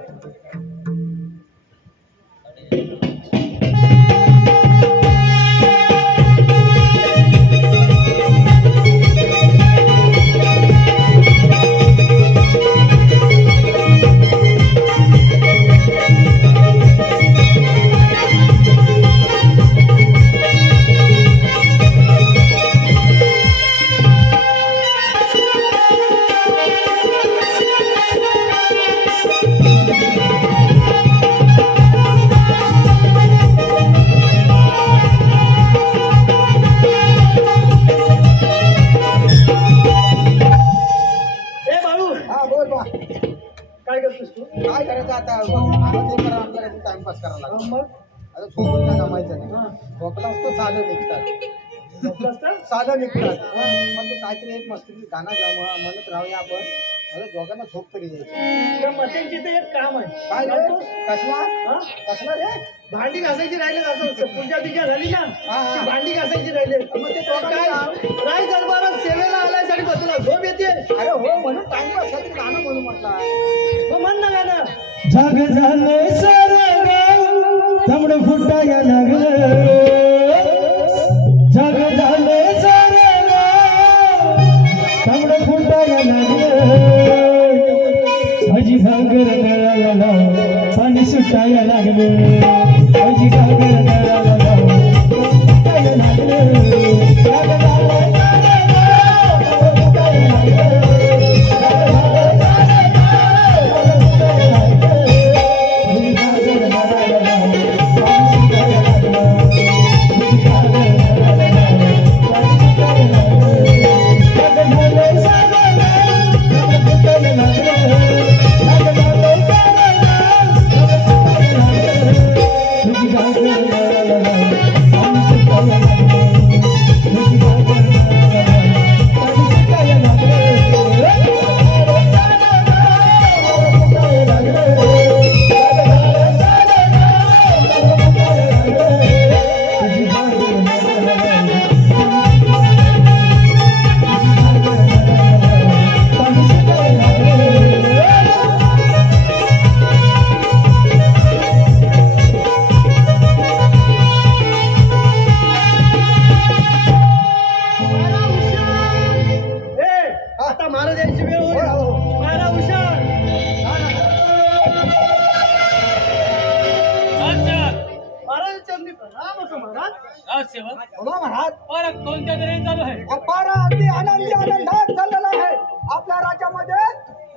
काय करतोस तू? काय करायचं आता, आपल्याला टाइमपास करावा लागला. मग आता झोपून काय जमायचं नाही. झोपला असतं साधं निघतात, साधं निघतात. मग ते काहीतरी एक मस्त गाणं म्हणत राहूया आपण, मला दोघांना झोप तरी यायची. मटेंची तर एक काम आहे. काय रे? कसला कसला रे? भांडी घासायची राहिले, पूजा बिजा झाली ना, भांडी घासायची राहिले. मग ते काय राय दरबारात सेवेला आल्यासाठी तुला झोप येते? अरे हो, म्हणून टाइमपास साठी गाणं म्हणून म्हटलं. मग म्हण ना गाणं. जग झाले सारं तमड फुटाया लागलं, जग झाले सारं तमड फुटाया लागलं, अजी घागर नळाला पाणी सुटाया लागलं, अजी घागर नळाला सुटाया लागलं, कोणत्या तरी चालू आहे. अपार अगदी आनंदात चाललेला आहे. आपल्या राज्यामध्ये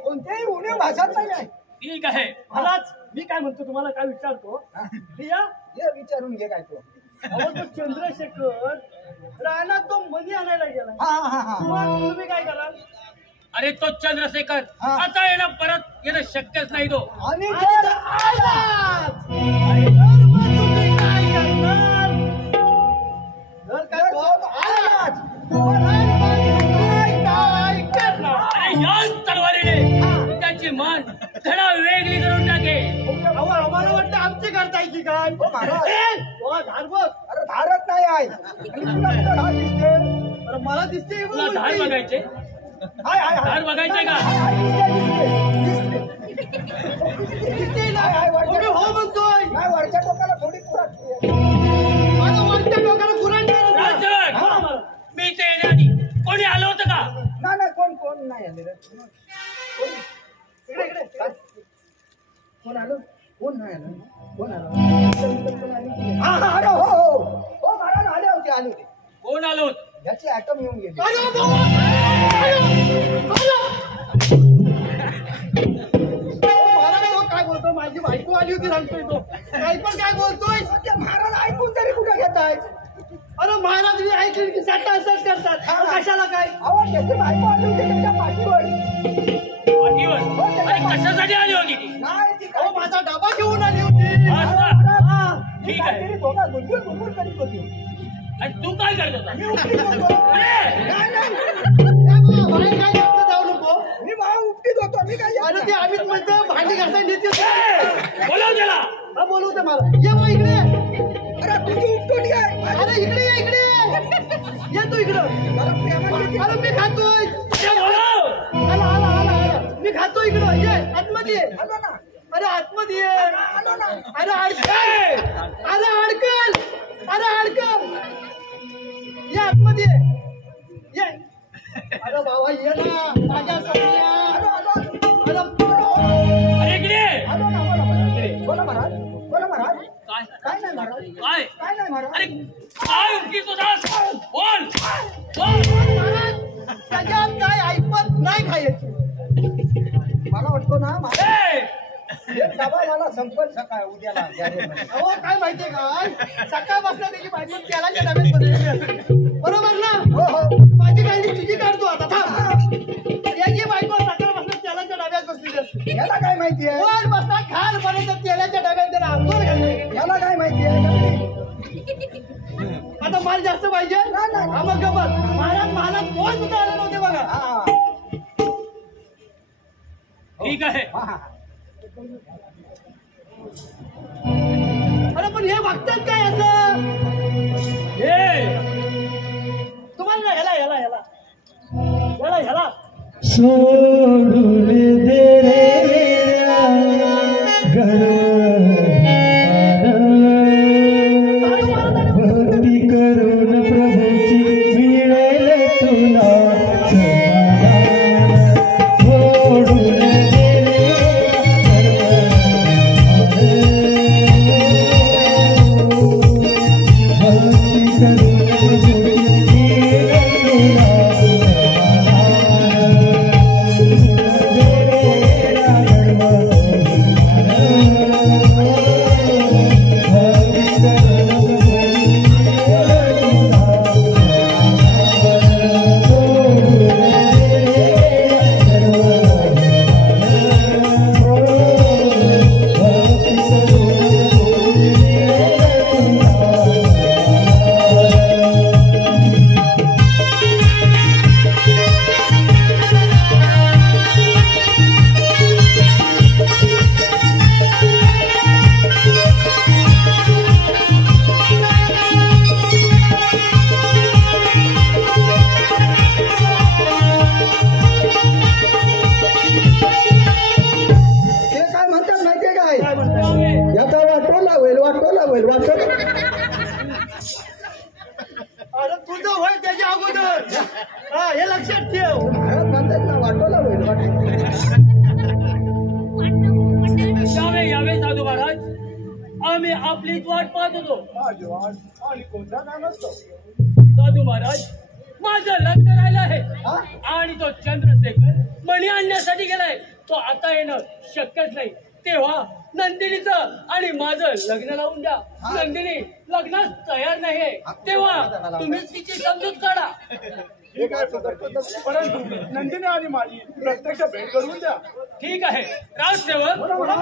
कोणत्याही उणीव भाषा नाही आहे. ठीक आहे. मलाच मी काय म्हणतो, तुम्हाला काय विचारतो. हे विचारून घे काय तो. तो चंद्रशेखर रानात तो मनी आणायला गेला. हा तुम्ही काय कराल? अरे तो चंद्रशेखर आता येणं परत येणं शक्यच नाही. तो आणि जर आलाच तर मग तुम्ही काय करणार? जर काय तो आलाच काय महाराज वा धार बघ. अरे धारच नाही आहे आणि तुला कुठं धार दिसते अरे मला दिसते ही तुला बघ धार उलटी. बघायचे हाय हाय हाय धार बघायचे का हाय, हाय, दिसते, दिसते ना. हाय, हाय, मी हो म्हणतोय. नाही वरच्या टोकाला थोडी पुरा माझ्या वरच्या डोक्याला गुरांड नाही ना. राजन, हा, मला. मी इथे येण्याआधी कोणी आलं होतं का नाही कोण नाही आले रे इकडे इकडे. काय? कोण आलं कोण नाही आलं कोण आलं हा अरे हो महाराज आले होते कोण आलं होतं याची ऍटम येऊन गेली अरे बाबा. महाराज तो काय बोलतोय माझी बायको आली होती सांगतोय तो काही पण काय बोलतोय. ते महाराज ऐकून तरी कुठे घेत आहेत अरे महाराज मी ऐकली की सट्टा असं करतात. कशाला काय अहो त्याची बायको आली होती त्याच्या पाठीवर पाठीवर अरे कशासाठी आली होती ती नाही ती अहो माझा डबा घेऊन आली होती. असं हा. ठीक आहे. काहीतरी दोघा गुलगुल करीत होती आणि तू काय करत होता मी उपटीत होतो अरे! नाही ए बाबा, बाहेर काय जास्त जाऊ नको. मी मला उपटीत होतो मी काय अरे ते आम्हीच म्हणतो भांडी घासायला नेते. बोलव त्याला हा बोलवते मला. ये मग इकडे. अरे तुझी उपटून घे अरे इकडे ये इकडे ये तू इकडं. मला प्रेमाने घे. अरे मी खातोय. अरे बोलव आला आला आला आला मी खातो इकडं. ये आतमध्ये ये. आलो ना अरे आतमध्ये ये. आलो ना अरे अडकल. अरे अडकल. अरे अडकल. ये आतमध्ये ये. ये. अरे बाबा ये ना माझ्या सगळ्या. अरे अरे इकडे आलो ना बोला महाराज बोला महाराज काय काय नाही महाराज काय काय नाही महाराज अरे काय उपकीत होतास बोल बोल महाराज त्याच्यात काय ऐकत नाही खायची. मला वाटतो ना ए! एक डबा मला संपत सकाळ उद्याला जानेवारी. अहो काय माहितीये काय सकाळपासून त्याची बायको तेलाच्या डब्यात बसलेली असते. बरोबर ना. हो माझी गाडी तुझी काढतो आता थांब. याची बायको सकाळपासून तेलाच्या डब्यात बसलेली असते. याला काय माहिती आहे वर बसता खाल पर्यंत तेलाच्या डब्यात त्याला अंघोळ घालते. याला काय माहिती आहे आता माल जास्त पाहिजे नाही, नाही. हा मग गप्प. महाराज मला कोण सुद्धा आले नव्हते बघा. हा ठीक आहे हा अरे पण हे बघतात काय असं ए! तुम्हाला ह्याला ह्याला ह्याला ह्याला ह्याला सोडून दे रे घर भक्ती करून प्रभूची मिळेल तुला समाधान. सोडून दे रे भक्ती करून प्रभूची मिळेल तुला ते काय म्हणतात माहितीये काय याचा वाटोला होईल अरे तुझं होय त्याच्या अगोदर. हा हे लक्षात ठेव. महाराज म्हणतात ना वाटोला होईल यावे यावे साधू महाराज आम्ही आपलीच वाट पाहत होतो आणि कोणता नाम असतो साधू महाराज माझं लग्न राहिलं आहे आणि तो चंद्रशेखर मणी आणण्यासाठी गेलाय. तो आता येणं शक्यच नाही. तेव्हा नंदिनीचं आणि माझं लग्न लावून द्या. नंदिनी लग्नास तयार नाहीये. तेव्हा तुम्हीच तिची समजूत काढा. हे काय परंतु नंदिनी आणि माझी प्रत्यक्ष भेट करून द्या. ठीक आहे राजसेवक जा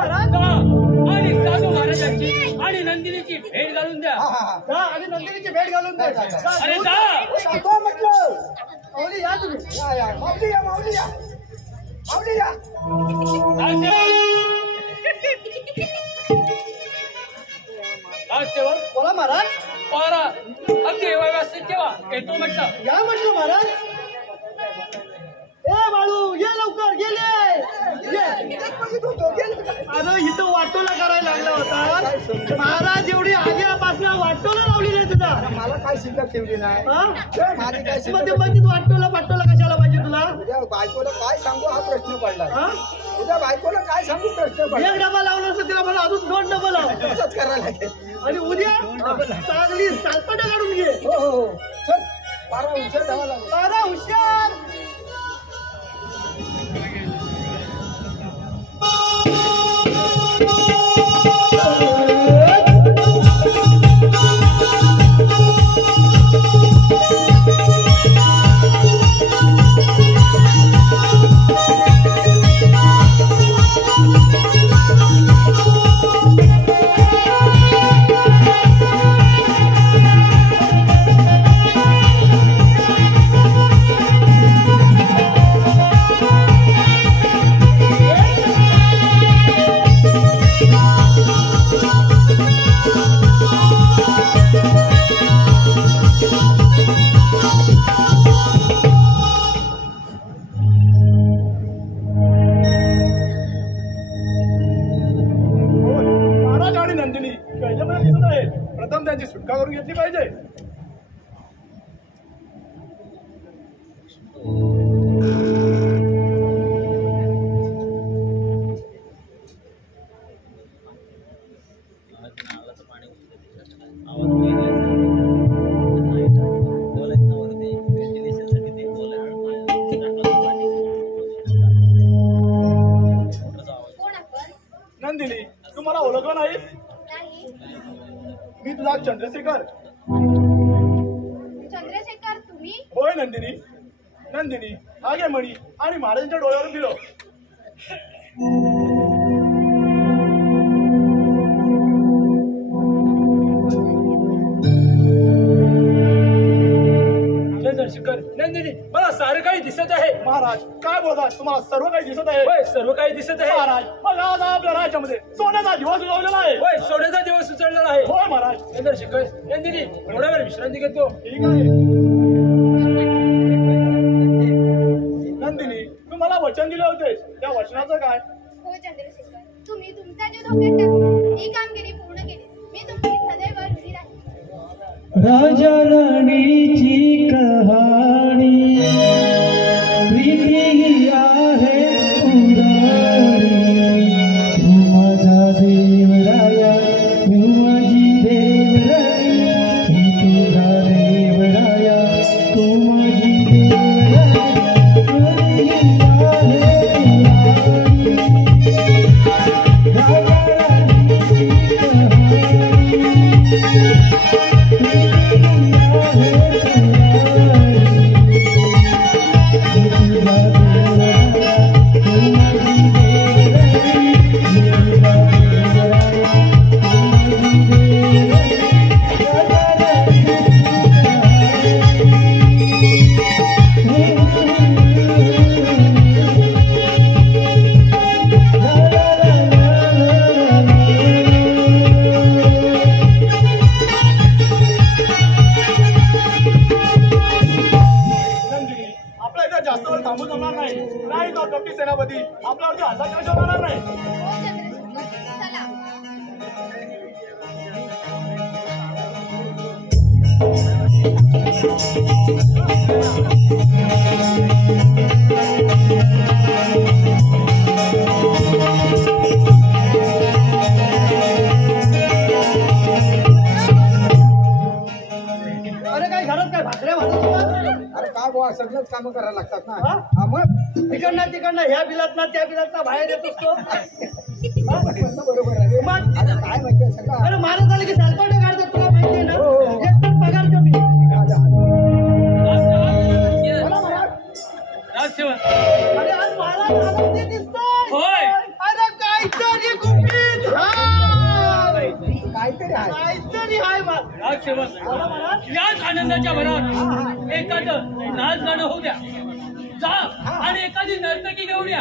आणि साधू महाराजांची आणि नंदिनीची भेट घालून द्या. जा आणि नंदिनीची भेट घालून दे. अरे जा जातो म्हटलं माऊली या तुम्ही. या माऊली या माऊली या माऊली या राजसेवक महाराज? पारा अगदी व्यवस्थित ठेवा येतो म्हटलं. या म्हटलं महाराज. ए बाळू ये लवकर गेले. अरे इथं वाटोला करायला लागला होता महाराज. एवढी आधीपासून वाटोला लावली नाही तुझा. मला काय शिल्लक ठेवली नाही. माझी काय शिल्लक वाटोला पाटोला कशाला पाहिजे तुला? उद्या बायकोला काय सांगू हा प्रश्न पडला. उद्या बायकोला काय सांगू प्रश्न पडला. एक डबा लावला असं तिला मला अजून 2 डबा लाव. तसंच करायला लागेल. आणि उद्या चांगली सालपटा काढून घे. हो हो हो चल. पारा हुशार ठेवा लागेल. पारा हुशार. प्रथम त्यांची सुटका करून घेतली पाहिजे. नंदिनी तू मला ओळखलं नाहीस? मी तुझा चंद्रशेखर. चंद्रशेखर तुम्ही? होय नंदिनी. नंदिनी हा घे मणी आणि महाराजांच्या डोळ्यावर दिलो. चंद्रशेखर नंदिनी मला सारं काही दिसत आहे. महाराज काय बोलतात? तुम्हाला सर्व काही दिसत आहे? होय सर्व काही दिसत आहे महाराज. मग आज आपल्या राज्यामध्ये सोन्याचा दिवस उगवलेला आहे. होय सोन्याचा दिवस उचललेला आहे. होय महाराज. चंद्रशेखर नंदिनी थोडा वेळ विश्रांती घेतो. ठीक आहे. नंदिनी तू मला वचन दिले होते त्या वचनाचं काय? हो चंद्रशेखर, तुम्ही तुमचा जीव धोक्यात टाकून ही कामगिरी पूर्ण केली. मी तुमची सदैव ऋणी राहील. राजा राणीची कहाणी प्रीती ही आहे उराणी. तू माझा देवराया तू माझी देवराणी. मी तुझा देवराया तू माझी देवराणी. प्रीती ही आहे उराणी. राजा राणीची सेनापती आपल्यावरती हल्ला केल्याशिवाय राहणार नाही. हो चंद्रशेखर, चला. अरे काय घरात काय भाकऱ्या भाजत? अरे काय बुवा सगळंच कामं करायला लागतात ना. हा? हा मग तिकडनं ह्या बिलात ना त्या बिलात ना बाहेर येत असतो. बरोबर आहे. मग आता काय माहितीये सगळं. अरे महाराज झाले की सालपाटे काढतात तुला माहिती आहे ना. एकदम पगार कमी. बोला महाराज. राजसेवक अरे आज महाराज आनंदी दिसतोय. होय. अरे काहीतरी गुपित हाय. काहीतरी आहे. काहीतरी हाय महाराज. राजसेवक बोला महाराज. याच आनंदाच्या भरात एखादं नाच गाणं होऊ द्या. जा आणि एखादी नर्तकी घेऊन या.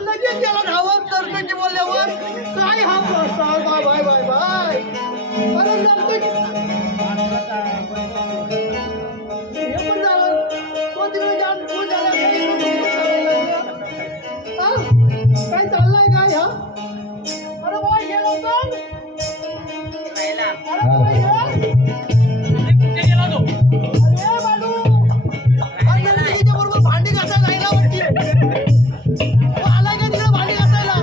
लगेच त्याला धावत नर्तकी बोलल्यावर काय हा प्रस्ताव. Bye bye bye bye. काय चाललंय काय ह्या अरे बाय हे लवकर अरे बाय कुठे गेला तो? अरे बालू अरे तिच्या बरोबर भांडी घासायला जायला वाटते आलाय का तिला भांडी घासायला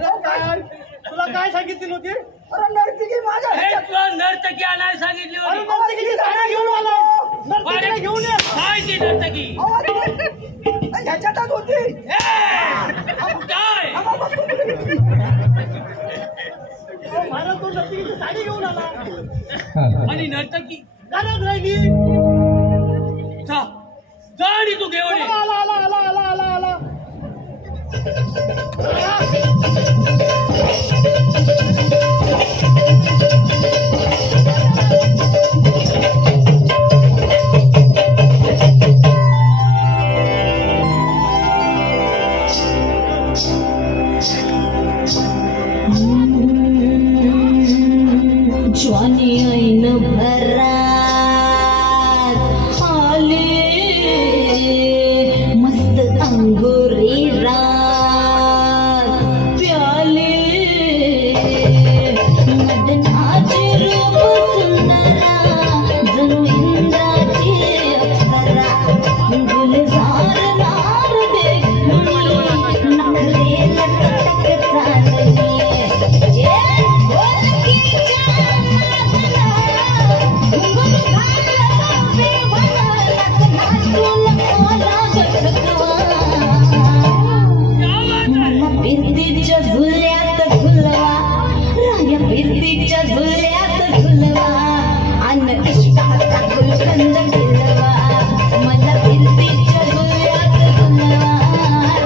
तुला काय सांगितली होती अरे नर्तकी माझ्या हे तुला नर्तकी आणायला सांगितली अरे होती. नर्तकीची साड्या घेऊन आलो नर्तकीला घेऊन ये काय ती नर्तकी? ह्याच्यातच होती काय? महाराज तो नर्तकीची साडी घेऊन आला आणि नर्तकी घरात राहिली जा जा आणि तू घेऊन ये. आला आला आला आला आला आला ज्वानी ऐन भरात आले मस्त अंगोरी रात प्याले मदनाचे रूप सुंदरा जणू इंद्राची अप्सरा गुलजार नार देखली नखरे लटक चालली फिरतीच्या झुल्यात झुलवा राया फिरतीच्या झुल्यात झुलवा अन्न इष्टाचा गुलकंद फिरवा मला फिरतीच्या झुल्यात झुलवा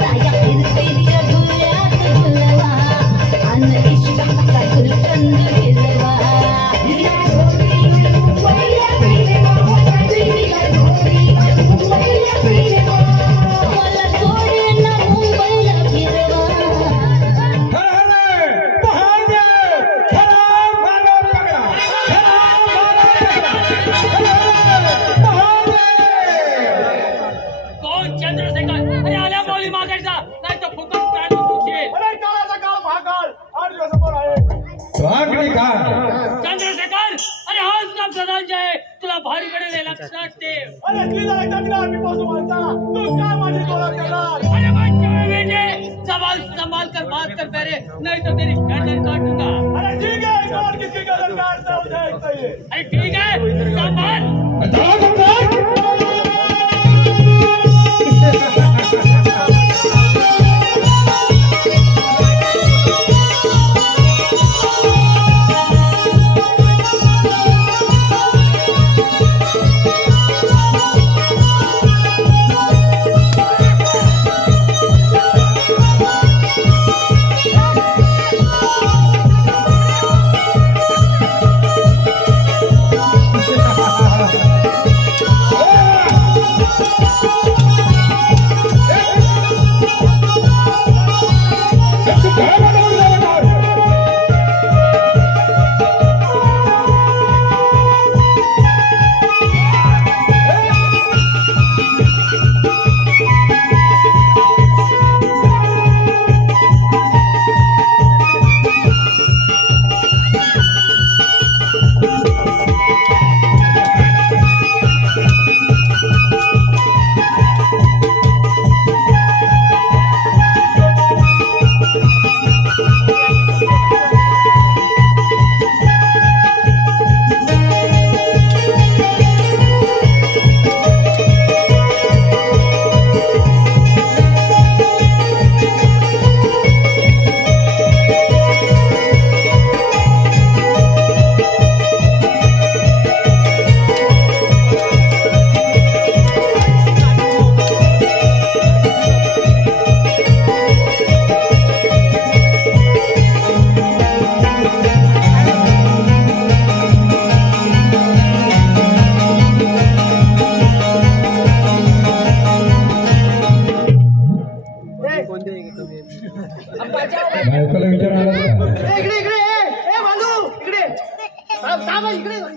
राया फिरतीच्या झुल्यात झुलवा अन्न इष्टाचा गुलकंद फिरवा मला सोडून मुंबईला फिरवा कोण चंद्रशेखर? अरे आल्या बोली मागायचा नाही तर फुकट प्राणी सुटशील. अरे काळाचा काळ महाकाळ 8 दिवसापूर्वी आहे चंद्रशेखर अरे हाच ना प्रधानजी आहे तुला भारी पडेल हे लक्षात ठेव. अरे ती जरा जगणार मी पासून म्हणता तू काय माझी तोला करणार अरे बच्चे बेटे सवाल संभाल कर बात कर पहले नहीं तो तेरी गर्दन काटूंगा. अरे ठीक है कौन किसी का दरकार से हो जाएगा ये अरे ठीक है संभाल.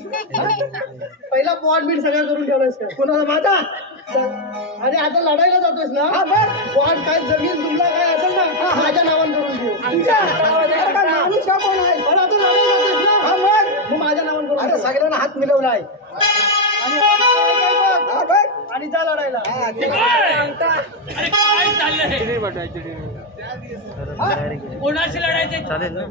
पहिला पॉट बीट सगळं करून ठेवलायस का कोणाला माझा अरे आता लढायला जातोस ना पॉट काय जमीन तुमला काय असेल ना माझ्या नावानं करून ठेव माणूस का कोण आहे पण आता लढायला जातोस ना मग माझ्या नावानं करून आता सगळ्यांना हात मिळवलाय आणि जा लढायला अरे काय चाललंय कोणाशी लढायचे चालेल ना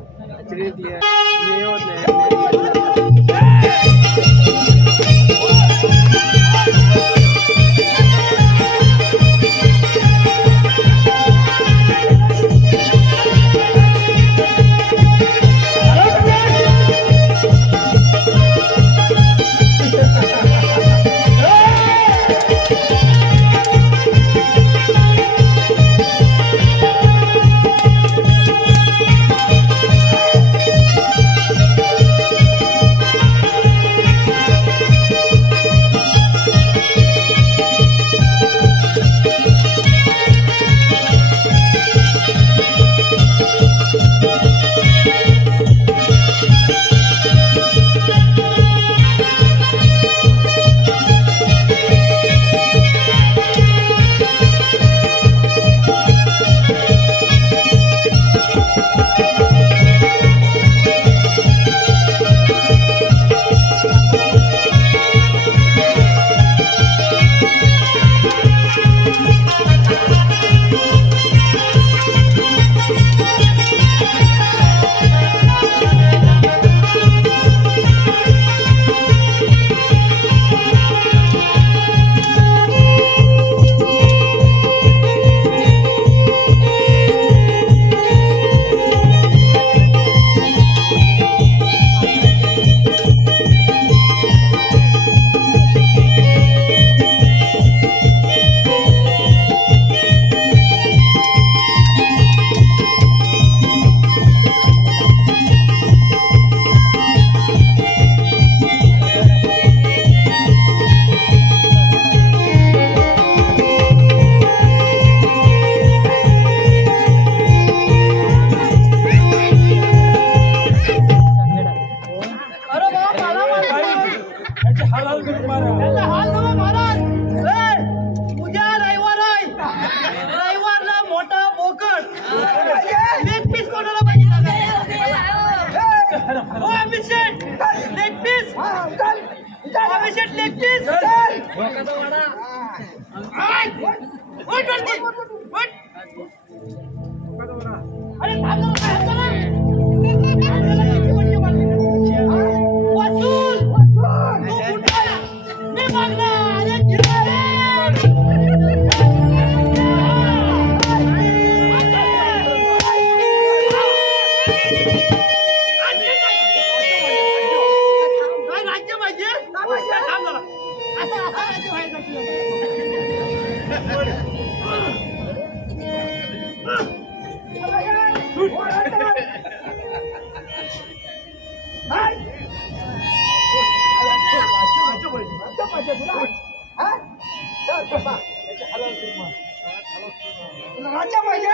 राज्य पाहिजे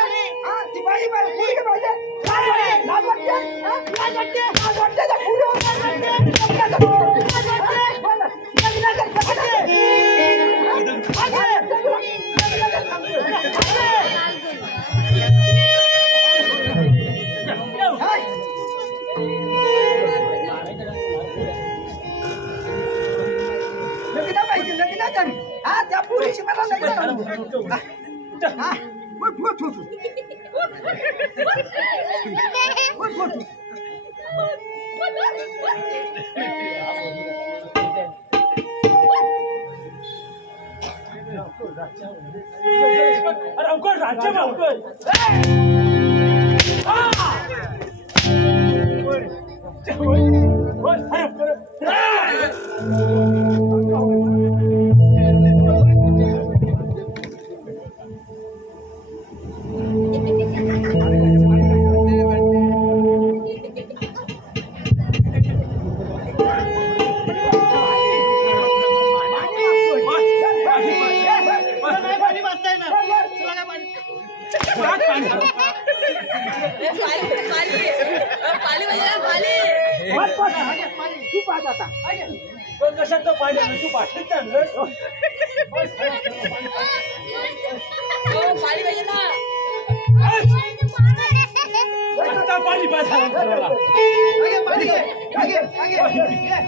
ती बाई पाहिजे त्या पुरीशी मला पाली पण कशात तर पाहिलं ना तू बाटलीत आणलंस पाणी पाहिजे ना आता पाणी पाहिजे पाणी घे, घे, घे.